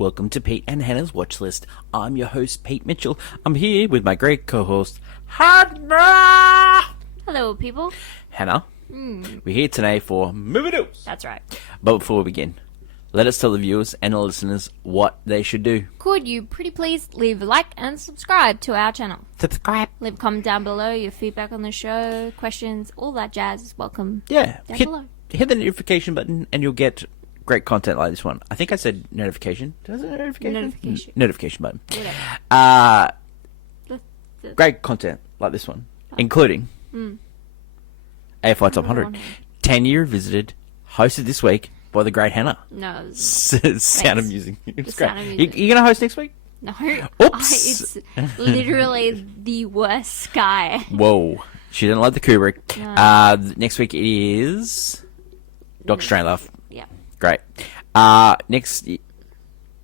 welcome to Pete and Hannah's Watch List. I'm your host, Pete Mitchell. I'm here with my great co-host, Hannah! Hello, people. Hannah, we're here today for Movie News. That's right. But before we begin, let us tell the viewers and the listeners what they should do. Could you pretty please leave a like and subscribe to our channel? Subscribe. Leave a comment down below, your feedback on the show, questions, all that jazz is welcome. Yeah, Down below. hit the notification button and you'll get great content like this one. I think I said notification. Does it notification? Notification. Notification button. Whatever. Great content like this one, including AFI Top 100. 10-year visited, hosted this week by the great Hannah. No. Sound amusing. It's great. Sound amusing. You going to host next week? No. Oops. It's literally the worst guy. Whoa. She didn't like the Kubrick. No. Next week it is Dr. Strangelove. Yeah. Great. Next,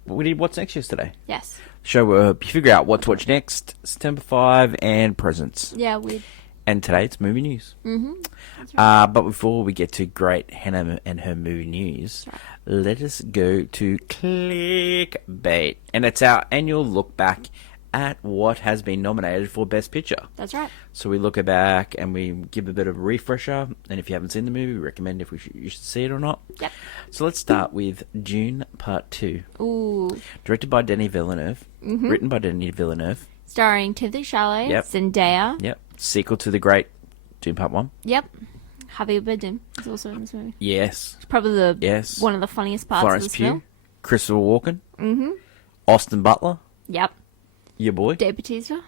we did What's Next yesterday. Yes. Show where you figure out what to watch next, September 5, and presents. Yeah, we. And today it's movie news. Mm-hmm. But before we get to great Hannah and her movie news, let us go to Clickbait. And it's our annual look back at what has been nominated for Best Picture. That's right. So we look back and we give a bit of a refresher. And if you haven't seen the movie, we recommend if you should see it or not. Yep. So let's start with Dune Part 2. Ooh. Directed by Denis Villeneuve. Written by Denis Villeneuve. Starring Timothée Chalamet, Yep. Zendaya. Yep. Sequel to the great Dune Part 1. Yep. Javier Bardem is also in this movie. Yes. It's probably Yes. one of the funniest parts Florence of this Pugh. film. Christopher Walken. Austin Butler. Yep. Yeah, boy. Dave Bautista.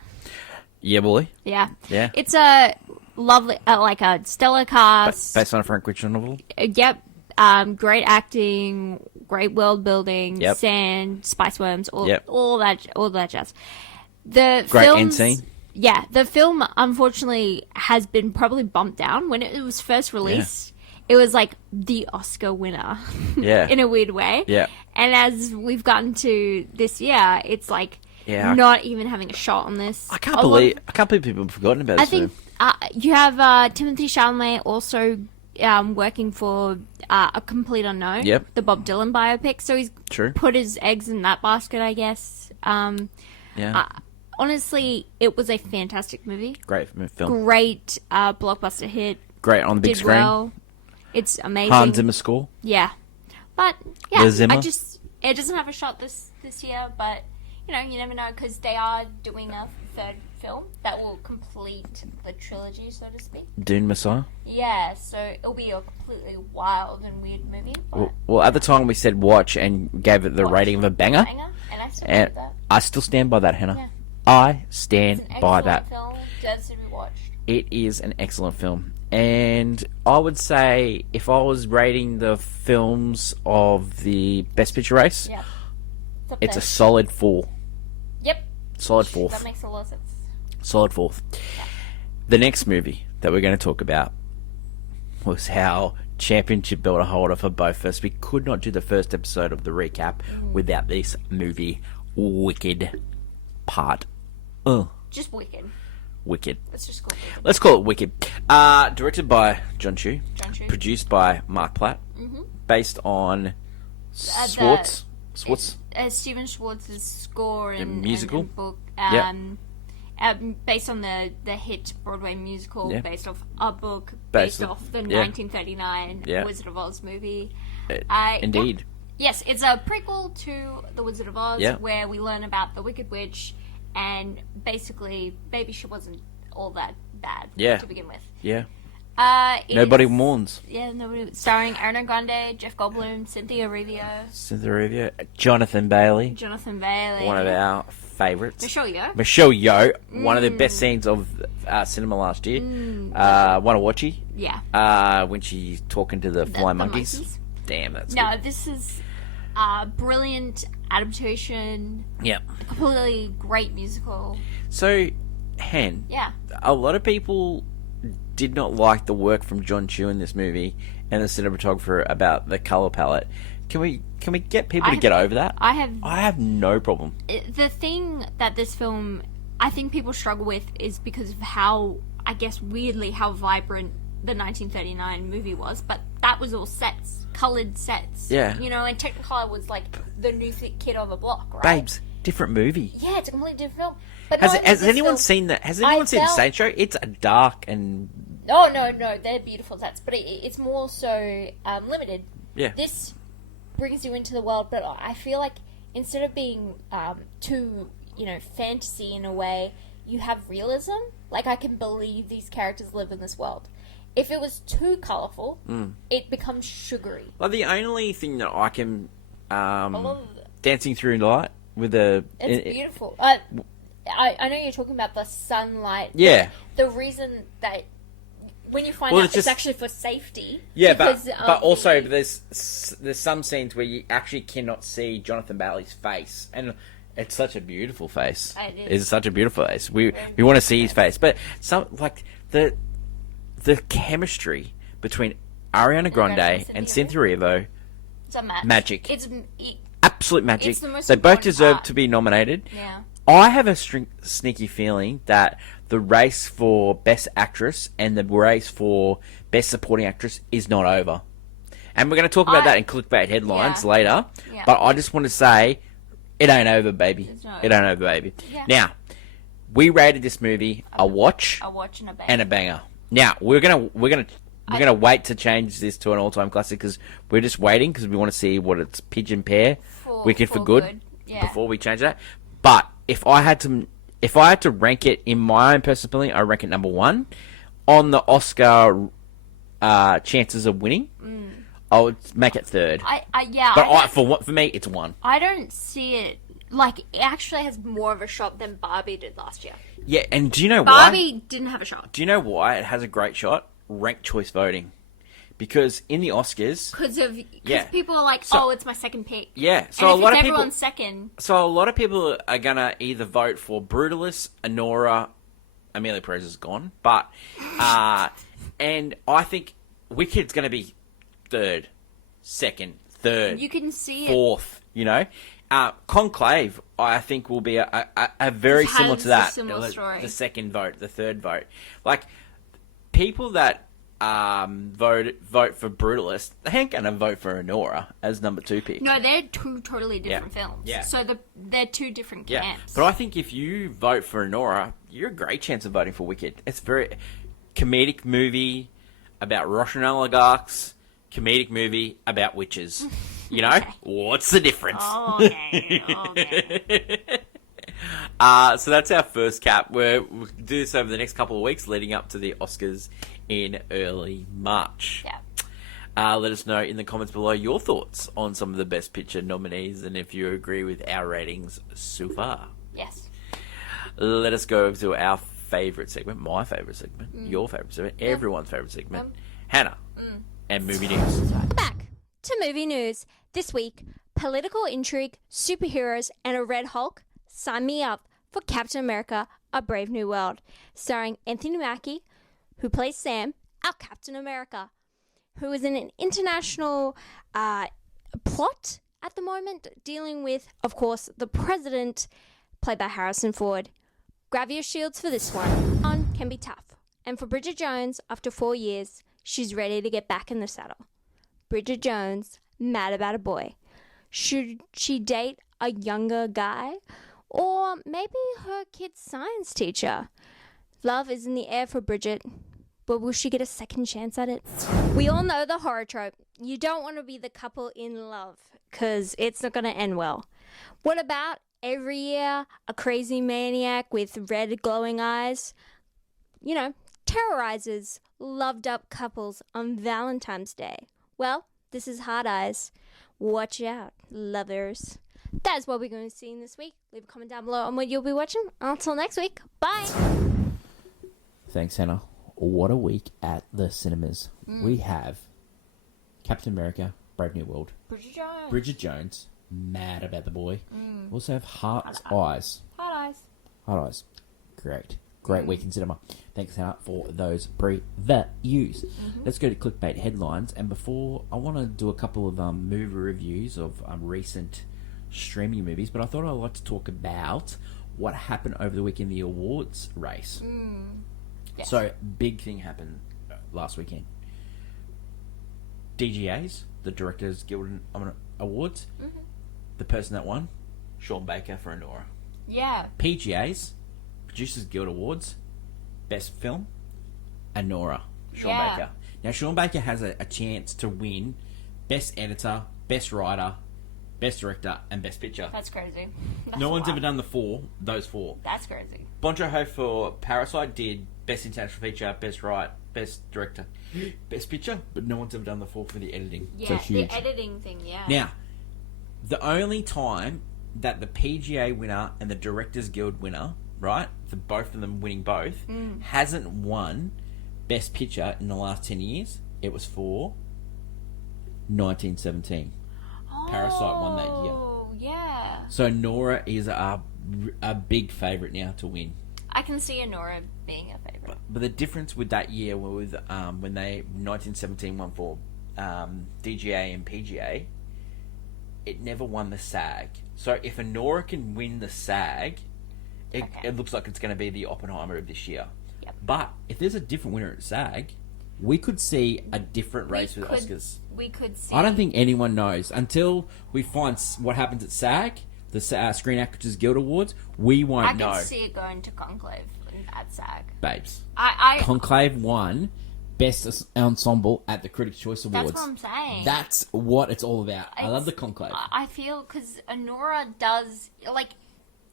Yeah, boy. Yeah. Yeah. It's a lovely, like a stellar cast. Based on a Frank Richard novel. Yep. Great acting, great world building, Yep. sand, spice worms, all Yep. all that jazz. The Great end films, scene. Yeah, the film unfortunately has been probably bumped down. When it was first released, it was like the Oscar winner. Yeah. In a weird way. Yeah. And as we've gotten to this year, it's like Yeah. not even having a shot on this. I can't believe people have forgotten about I this think film. you have Timothée Chalamet also working for A Complete Unknown, Yep. the Bob Dylan biopic. So he's True. put his eggs in that basket, I guess. Yeah. Honestly, it was a fantastic movie. Great film. Great blockbuster hit. Great on the big Did screen. well. It's amazing. Hans Zimmer score. Yeah, but yeah, The Zimmer? it doesn't have a shot this year, but you never know because they are doing a third film that will complete the trilogy, so to speak. Dune Messiah. Yeah, so it'll be a completely wild and weird movie. But Well, at the time we said watch and gave it the rating of a banger. and I still And do that. I still stand by that, Hannah. Yeah. I stand It's an by excellent that. film. Deserves to be watched. It is an excellent film. And I would say if I was rating the films of the Best Picture race, Yeah, it's a solid 4. Yep. Solid That fourth. makes a lot of sense. Solid 4th. The next movie that we're going to talk about was our championship belt holder for both of us. We could not do the first episode of the recap without this movie, Wicked Part. Just Wicked. Wicked. Let's just call it Wicked. Let's call it Wicked. Directed by John Chu. John Chu. Produced by Mark Platt. Based on Schwartz. Steven Schwartz's score The and musical? and book. Yep. Based on the hit Broadway musical, Yeah. based off a book, Based based on- off the yeah. 1939 Yeah. Wizard of Oz movie. Indeed. Yes, it's a prequel to The Wizard of Oz, Yeah. where we learn about the Wicked Witch, and basically, maybe she wasn't all that bad Yeah. to begin with. Yeah. It Nobody is- mourns. Yeah, nobody. Starring Ariana Grande, Jeff Goldblum, Cynthia Erivo, Cynthia Erivo. Jonathan Bailey. Jonathan Bailey, One of our favourites. Michelle Yeoh. Michelle Yeoh. One of the best scenes of cinema last year. Wanawachi. Yeah. When she's talking to the flying the monkeys. monkeys. Damn, that's No, good. this is brilliant adaptation. Yeah. Completely great musical. So, Hen, Yeah. a lot of people did not like the work from John Chu in this movie and the cinematographer about the color palette. Can we get people to get over that? I have no problem. the thing that this film I think people struggle with is because of how, I guess weirdly, how vibrant the 1939 movie was, but that was all sets, coloured sets. Yeah. You know, and Technicolor was like the new kid on the block, right? Babes, different movie. Yeah, it's a completely different film. But Has anyone seen that? Has anyone seen felt- Saints Row? It's a dark and Oh, no, they're beautiful sets, but it's more so limited. yeah. This brings you into the world, but I feel like instead of being too, fantasy in a way, you have realism. Like, I can believe these characters live in this world. If it was too colourful, it becomes sugary. Well, the only thing that I can love Dancing Through the Light with the It's beautiful. I know you're talking about the sunlight. Yeah. The reason that when you find Well, out it's it's just- actually for safety. Yeah, because but of also the- there's some scenes where you actually cannot see Jonathan Bailey's face, and it's such a beautiful face. It is. It's such a beautiful face. We want to see his face, but some like the chemistry between Ariana Grande and Cynthia Erivo, it's a match. magic. It, absolute magic. It's the most They both important deserve part. to be nominated. yeah. I have a sneaky feeling that the race for Best Actress and the race for Best Supporting Actress is not over. And we're going to talk about that in clickbait headlines Yeah. later. Yeah. But I just want to say, it ain't over, baby. It's not It ain't over, baby. Yeah. Now, we rated this movie a watch A watch and a bang. and a banger. Now, we're gonna wait to change this to an all-time classic because we're just waiting because we want to see what it's Pigeon Pair, Wicked for Good, Yeah. before we change that. But if I had to rank it in my own personal opinion, I rank it number one on the Oscar chances of winning. I would make it third. But for me, it's one. I don't see it. Like, it actually has more of a shot than Barbie did last year. Yeah, and do you know why? Barbie didn't have a shot. Do you know why it has a great shot? Ranked choice voting. Because in the Oscars, Because people are like, So- oh, it's my second pick. yeah, And so a if lot it's of people, everyone's second, so a lot of people are gonna either vote for Brutalist, Anora, Amelia Perez is gone, but and I think Wicked's gonna be third, second, third, you can see it. fourth. You know, Conclave I think will be a very It similar has to a that. similar story. The second vote, the third vote, like people that vote for Brutalist, they ain't gonna vote for Anora as number 2 pick. No, they're two totally different Yeah. films. Yeah. So they're two different Yeah, camps. but I think if you vote for Anora, you're a great chance of voting for Wicked. It's a very comedic movie about Russian oligarchs, comedic movie about witches. You know, what's the difference? Oh, okay. So that's our first cap. We'll do this over the next couple of weeks leading up to the Oscars in early March. Yeah. Let us know in the comments below your thoughts on some of the Best Picture nominees and if you agree with our ratings so far. Yes. Let us go to our favourite segment, my favourite segment, your favourite segment, everyone's favourite segment, Hannah, and movie news. Back to movie news. This week, political intrigue, superheroes, and a Red Hulk. Sign me up for Captain America: A Brave New World, starring Anthony Mackie, who plays Sam, our Captain America, who is in an international plot at the moment, dealing with, of course, the president, played by Harrison Ford. Grab your shields for this one. On can be tough. And for Bridget Jones, after 4 years, she's ready to get back in the saddle. Bridget Jones, mad about a boy. Should she date a younger guy? Or maybe her kid's science teacher? Love is in the air for Bridget, but will she get a second chance at it? We all know the horror trope. You don't want to be the couple in love, because it's not going to end well. What about every year a crazy maniac with red glowing eyes, terrorizes loved up couples on Valentine's Day? Well, this is Hard Eyes. Watch out, lovers. That is what we're going to see in this week. Leave a comment down below on what you'll be watching. Until next week, bye. Thanks, Hannah. What a week at the cinemas. We have Captain America, Brave New World, Bridget Jones. Bridget Jones, mad about the boy. We also have Heart's Eyes. Hard Eyes. Hard Eyes. Great week in cinema. Thanks, Hannah, for those previews. Let's go to clickbait headlines. And before, I want to do a couple of movie reviews of recent streaming movies. But I thought I'd like to talk about what happened over the week in the awards race. Yes. So, big thing happened last weekend. DGAs, the Directors Guild Awards, the person that won, Sean Baker for Anora. Yeah. PGAs, Producers Guild Awards, Best Film, Anora, Sean Yeah. Baker. Now, Sean Baker has a chance to win Best Editor, Best Writer, Best Director, and Best Picture. That's crazy. That's No one's wild. ever done those four. That's crazy. Bong Joon-ho for Parasite did Best International Feature, Best Write, Best Director, Best Picture, but no one's ever done the four for the editing. Yeah, So huge. the editing thing, yeah. Now, the only time that the PGA winner and the Directors Guild winner, right, for both of them winning both, hasn't won Best Picture in the last 10 years, it was for 1917. Parasite won that year. Oh, yeah. So Nora is a big favourite now to win. I can see Anora being a favourite. But the difference with that year was when 1917 won for DGA and PGA, it never won the SAG. So if Anora can win the SAG, it looks like it's going to be the Oppenheimer of this year. Yep. But if there's a different winner at SAG, we could see a different race with Oscars. We could see. I don't think anyone knows until we find what happens at SAG, the Screen Actors Guild Awards. We won't know. I can see it going to Conclave at SAG. Babes. I Conclave won Best Ensemble at the Critics' Choice Awards. That's what I'm saying. That's what it's all about. I love the Conclave. I feel because Anora does like,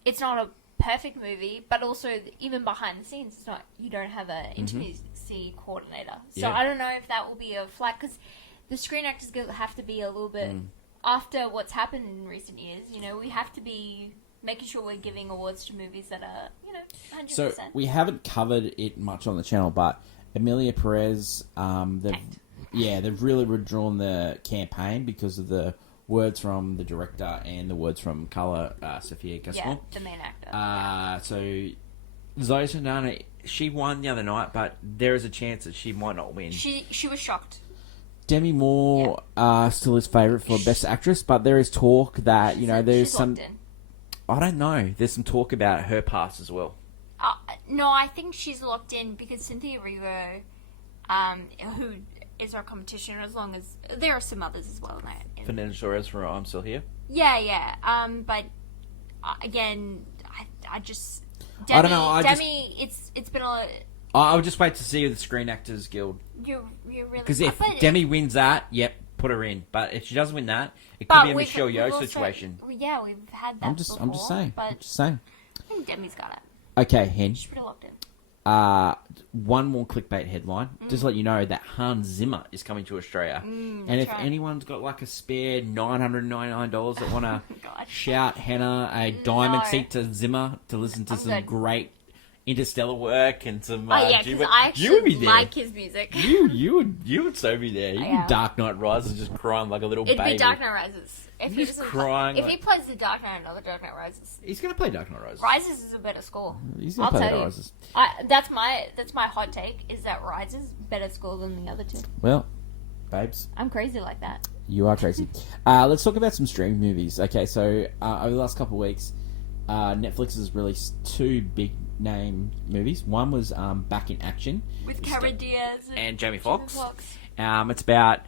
it's not a perfect movie, but also even behind the scenes, it's not. You don't have an intimacy coordinator, so Yeah. I don't know if that will be a flag because the Screen Actors Guild have to be a little bit after what's happened in recent years. You know, we have to be making sure we're giving awards to movies that are 100%. So we haven't covered it much on the channel, but Emilia Perez, they've really withdrawn the campaign because of the words from the director and the words from Carla Sofia Gascon. the main actor. So Zoe Saldana, she won the other night, but there is a chance that she might not win. She was shocked. Demi Moore still is favourite for Best Actress, but there is talk that, there's She's some... locked in. I don't know. There's some talk about her past as well. No, I think she's locked in because Cynthia Erivo, who is our competition, as long as there are some others as well. Fernando Torres for I'm Still Here. Yeah. But again, I just Demi, I don't know. Demi, it's been a. I would just wait to see the Screen Actors Guild. You're really Because if but- Demi wins that, yep, put her in. But if she doesn't win that, it could be a we've- Michelle we've Yeoh also- situation. Yeah, we've had that. I'm just saying. But I'm just saying. I think Demi's got it. Okay, Hen. She's pretty locked in. One more clickbait headline. Just to let you know that Hans Zimmer is coming to Australia. And if right. anyone's got like a spare $999 that want to God. shout Hannah a diamond No. seat to Zimmer to listen to I'm some good. great Interstellar work and some. Oh yeah, because I you would be actually there. like his music. You would so be there. You'd be am. Dark Knight Rises just crying like a little It'd baby. be Dark Knight Rises. If he He's doesn't crying if like- he plays the Dark Knight, another Dark Knight Rises. He's gonna play Dark Knight Rises. Rises is a better score. He's gonna I'll play tell Dark you. Rises. That's my hot take is that Rises better score than the other two. Well, babes, I'm crazy like that. you are crazy. Let's talk about some streaming movies. Okay, so over the last couple of weeks, Netflix has released two big name movies. One was Back in Action With Cameron Diaz and Jamie Foxx. It's about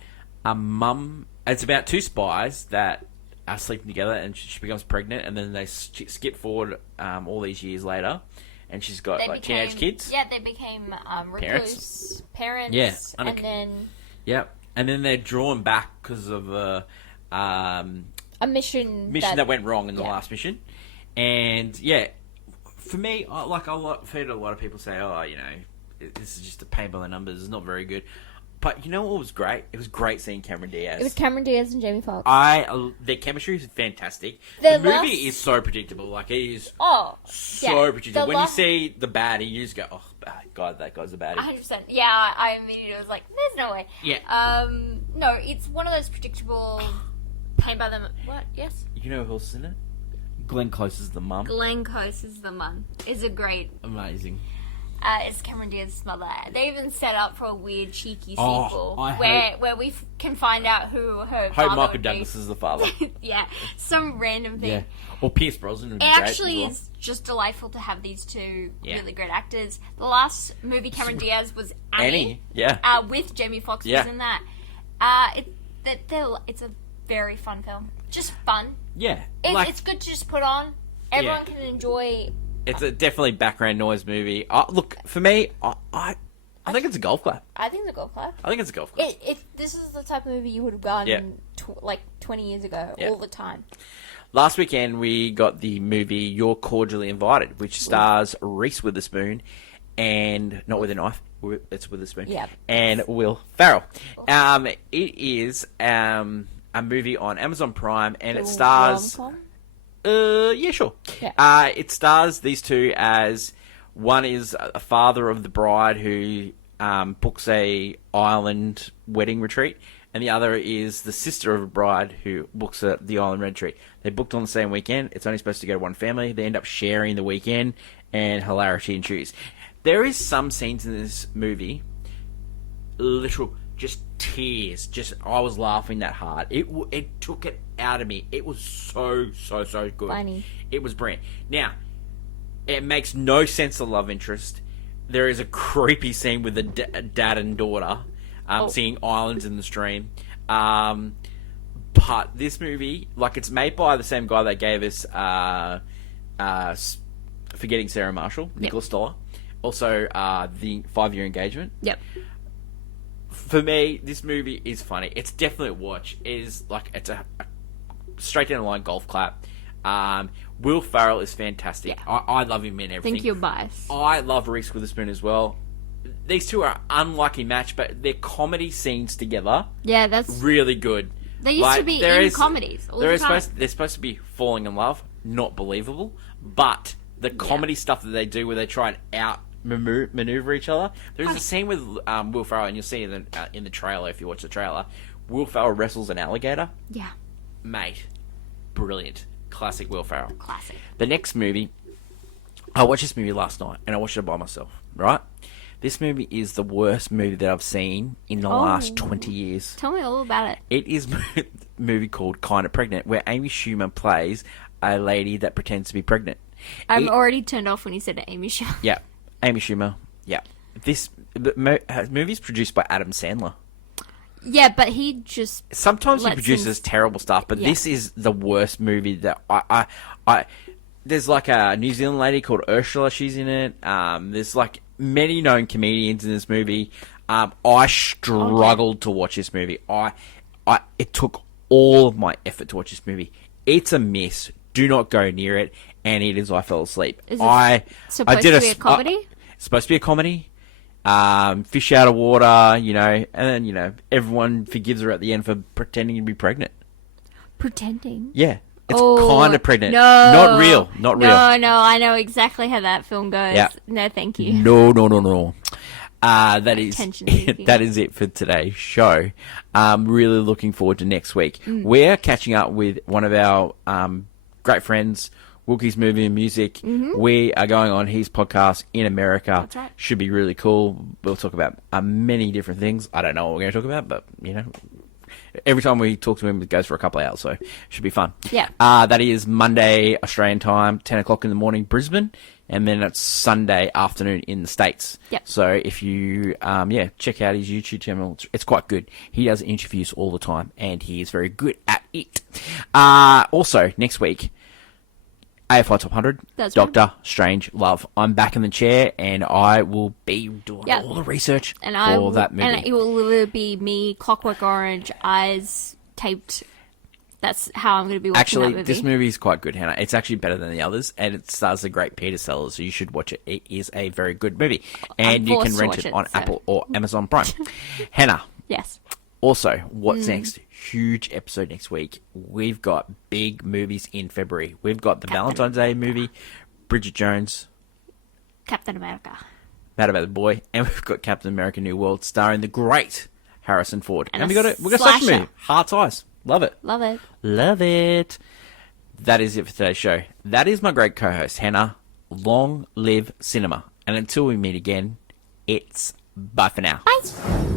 a mum. It's about two spies that are sleeping together, and she becomes pregnant, and then they skip forward all these years later, and she's got teenage kids. Yeah, they became recluse parents. Yeah, and then Yep, and then they're drawn back because of a mission that went wrong in the yeah. last mission, and yeah, for me, I've heard a lot of people say, "Oh, this is just a pain by the numbers. It's not very good." But you know what was great? It was great seeing Cameron Diaz. It was Cameron Diaz and Jamie Foxx. Their chemistry is fantastic. The The movie last- is so predictable. Like, it is so predictable. When you see the baddie, you just go, "Oh, God, that guy's a baddie." 100%. Yeah, I immediately was like, "There's no way." Yeah. No, it's one of those predictable pain by the what? Yes. You know who else is in it? Glenn Close is the mum. Glenn Close is the mum. Is a great. Amazing. It's Cameron Diaz's mother. They even set up for a weird, cheeky Oh, sequel I where we can find out who her Hope father Michael would Douglas is the father. be. Yeah, some random thing. Yeah. Or Pierce Brosnan would be It great actually as well. is just delightful to have these two Yeah. really great actors. The last movie Cameron Diaz was Annie. Yeah. With Jamie Foxx Yeah. was in that. It's a very fun film. Just fun. Yeah. It's good to just put on. Everyone can enjoy. It's a definitely background noise movie. Look, for me, I think it's a golf clap. I think it's a golf clap. I think it's a golf clap. This is the type of movie you would have gone like 20 years ago all the time. Last weekend, we got the movie You're Cordially Invited, which stars Reese Witherspoon and... Not with a knife. It's Witherspoon. Yeah. And Will Ferrell. It is a movie on Amazon Prime, and it stars... Rom-com? Yeah, sure. Yeah. It stars these two as... One is a father of the bride who books a island wedding retreat, and the other is the sister of a bride who books the island retreat. They booked on the same weekend. It's only supposed to go to one family. They end up sharing the weekend, and hilarity ensues. There is some scenes in this movie, literal, just tears. I was laughing that hard. It took it out of me. It was so good. Funny. It was brilliant. Now, it makes no sense, the love interest. There is a creepy scene with the dad and daughter singing Islands in the Stream. But this movie, like, it's made by the same guy that gave us Forgetting Sarah Marshall, Nicholas Stoller. Also, the 5-Year Engagement. Yep. For me, this movie is funny. It's definitely a watch. It's a straight down the line golf clap. Will Ferrell is fantastic. Yeah. I love him in everything. Think you're biased. I love Reese Witherspoon as well. These two are unlucky match, but their comedy scenes together, Yeah, that's... really good. They used to be in comedies all the time. They're supposed to be falling in love, not believable, but the comedy stuff that they do where they try and out maneuver each other. There's a scene with Will Ferrell, and you'll see in the trailer if you watch the trailer. Will Ferrell wrestles an alligator. Yeah. Mate, brilliant. Classic Will Ferrell. Classic. The next movie, I watched this movie last night, and I watched it by myself, right? This movie is the worst movie that I've seen in the last 20 years. Tell me all about it. It is a movie called Kinda Pregnant, where Amy Schumer plays a lady that pretends to be pregnant. I'm already turned off when you said Amy Schumer. Yeah, Amy Schumer. Yeah. This movie's produced by Adam Sandler. Yeah, but he just... Sometimes he produces terrible stuff, but this is the worst movie that I there's like a New Zealand lady called Ursula, she's in it. There's like many known comedians in this movie. I struggled to watch this movie. It took all of my effort to watch this movie. It's a miss. Do not go near it. And it is I fell asleep. Is it supposed to be a comedy? It's supposed to be a comedy. Fish out of water, and then, everyone forgives her at the end for pretending to be pregnant. Pretending? Yeah. It's kind of pregnant. No. Not real. Not real. No, I know exactly how that film goes. Yeah. No, thank you. No. That is Attention-seeking. that is it for today's show. Really looking forward to next week. We're catching up with one of our great friends, Wilkie's Movie and Music. We are going on his podcast in America. That's right. Should be really cool. We'll talk about many different things. I don't know what we're going to talk about, but every time we talk to him, it goes for a couple of hours, so it should be fun. Yeah. That is Monday Australian time, 10 o'clock in the morning, Brisbane, and then it's Sunday afternoon in the States. Yep. So if you check out his YouTube channel, it's quite good. He does interviews all the time, and he is very good at it. Also, next week, AFI Top 100, That's Doctor Strange Love. I'm back in the chair, and I will be doing all the research for that movie. And it will literally be me, Clockwork Orange, eyes taped. That's how I'm going to be watching that movie. This movie is quite good, Hannah. It's actually better than the others, and it stars the great Peter Sellers, so you should watch it. It is a very good movie, and you can rent it on Apple or Amazon Prime. Hannah. Yes. Also, what's next? Huge episode next week. We've got big movies in February. We've got the Valentine's Day movie, Bridget Jones, Captain America. Mad About the Boy, and we've got Captain America New World starring the great Harrison Ford. And we got a slasher movie, Heart's Eyes. Love it. Love it. Love it. That is it for today's show. That is my great co-host, Hannah. Long live cinema. And until we meet again, it's bye for now. Bye.